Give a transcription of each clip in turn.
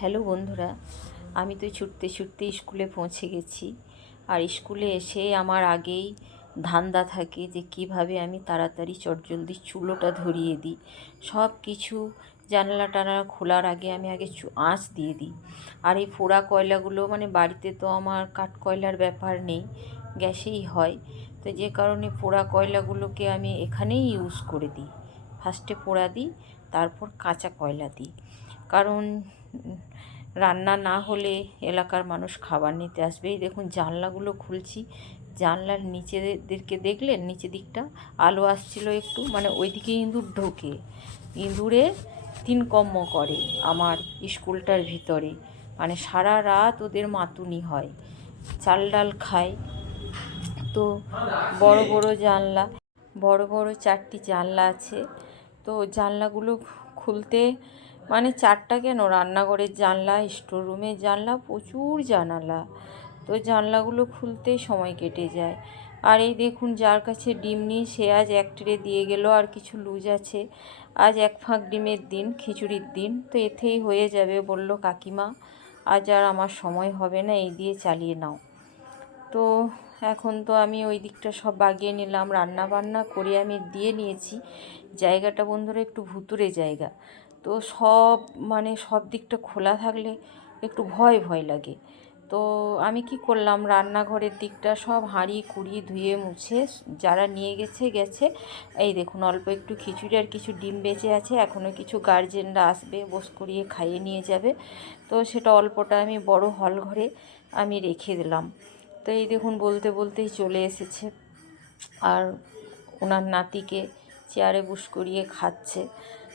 Hello বন্ধুরা, আমি তো ছুটতে ছুটতে স্কুলে পৌঁছে গেছি। আর স্কুলে এসে আমার আগেই ধান্দা থাকে যে কীভাবে আমি তাড়াতাড়ি চটজলদি চুলোটা ধরিয়ে দিই। সব কিছু জানলা টানলা খোলার আগে আমি আগে আঁচ দিয়ে দিই। আর এই পোড়া কয়লাগুলো মানে বাড়িতে তো আমার কাঠ কয়লার ব্যাপার নেই, গ্যাসেই হয়। তো যে কারণে পোড়া কয়লাগুলোকে আমি এখানেই ইউজ করে দিই। ফার্স্টে পোড়া দিই, তারপর কাঁচা কয়লা দিই। কারণ রান্না না হলে এলাকার মানুষ খাবার নিতে আসবে। এই দেখুন জানলাগুলো খুলছি। জানলার নিচেদেরকে দেখলেন? নিচে দিকটা আলো আসছিল একটু মানে ওইদিকে ইঁদুর ঢোকে। ইঁদুরে তিনকম্ম করে আমার স্কুলটার ভিতরে। মানে সারা রাত ওদের মাতুনি হয়, চাল ডাল খায়। তো বড় বড় জানলা, বড় বড় চারটি জানলা আছে। তো জানলাগুলো খুলতে মানে চারটা কেন? রান্নাঘরের জানলা, স্টোর রুমের জানলা, প্রচুর জানালা। তো জানলাগুলো খুলতেই সময় কেটে যায়। আর এই দেখুন, যার কাছে ডিম নিই, সে আজ এক ট্রে দিয়ে গেল, আর কিছু লুজ আছে। আজ এক ফাঁক ডিমের দিন, খিচুড়ির দিন। তো এতেই হয়ে যাবে, বলল কাকিমা। আজ আর আমার সময় হবে না, এই দিয়ে চালিয়ে নাও। তো এখন তো আমি ওই দিকটা সব বাগিয়ে নিলাম রান্না বান্না করে আমি দিয়ে নিয়েছি। জায়গাটা বন্ধুরা একটু ভুতুরে জায়গা। তো সব মানে সব দিকটা খোলা থাকলে একটু ভয় ভয় লাগে। তো আমি কি করলাম, রান্নাঘরের দিকটা সব হাঁড়ি, কুড়ি, ধুয়ে, মুছে যারা নিয়ে গেছে গেছে। এই দেখুন, অল্প একটু খিচুড়ি আর কিছু ডিম বেঁচে আছে। এখনও কিছু গার্জেনরা আসবে, বস করিয়ে খাইয়ে নিয়ে যাবে। তো সেটা অল্পটা আমি বড় হল ঘরে আমি রেখে দিলাম। তো এই দেখুন বলতে বলতেই চলে এসেছে। আর ওনার নাতিকে চেয়ারে বুস করিয়ে খাচ্ছে,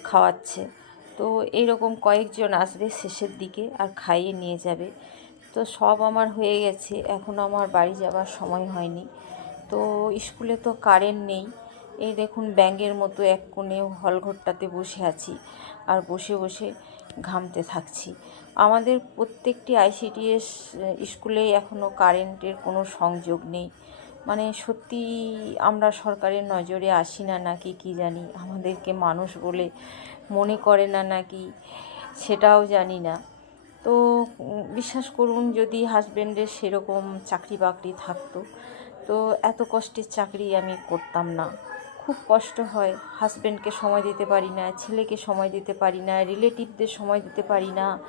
খাওয়াচ্ছে। তো এইরকম কয়েকজন আসবে শেষের দিকে আর খাইয়ে নিয়ে যাবে। তো সব আমার হয়ে গেছে এখনও আমার বাড়ি যাবার সময় হয়নি। তো স্কুলে তো কারেন্ট নেই। এই দেখুন ব্যাঙের মতো এক কোণে হলঘরটাতে বসে আছি। আর বসে বসে ঘামতে থাকছি। আমাদের প্রত্যেকটি আইসিডিএস স্কুলে এখনও কারেন্টের কোনো সংযোগ নেই। মানে সত্যি আমরা সরকারের নজরে আসি না নাকি কি জানি, আমাদেরকে মানুষ বলে মনে করে না নাকি সেটাও জানি না। তো বিশ্বাস করুন, যদি হাজব্যান্ডের সেরকম চাকরি বাকরি থাকতো, তো এত কষ্টের চাকরি আমি করতাম না। খুব কষ্ট হয়। হাজব্যান্ডকে সময় দিতে পারি না, ছেলেকে সময় দিতে পারি না রিলেটিভদের সময় দিতে পারি না।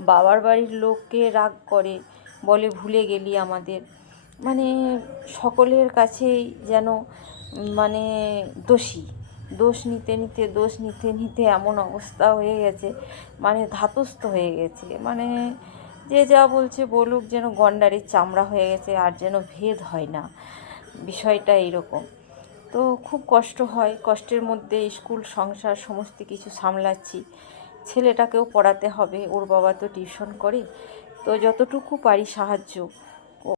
বাবার বাড়ির লোককে রাগ করে, বলে ভুলে গেলি আমাদের। মানে সকলের কাছেই যেন মানে দোষী। দোষ নিতে নিতে, দোষ নিতে নিতে এমন অবস্থা হয়ে গেছে মানে ধাতস্থ হয়ে গেছে। মানে যে যা বলছে বলুক, যেন গন্ডারের চামড়া হয়ে গেছে, আর যেন ভেদ হয় না। বিষয়টা এইরকম তো খুব কষ্ট হয়, কষ্টের মধ্যে স্কুল, সংসার সমস্ত কিছু সামলাচ্ছি। ছেলেটাকেও পড়াতে হবে, ওর বাবা তো টিউশন করে। তো যতটুকু পারি সাহায্য।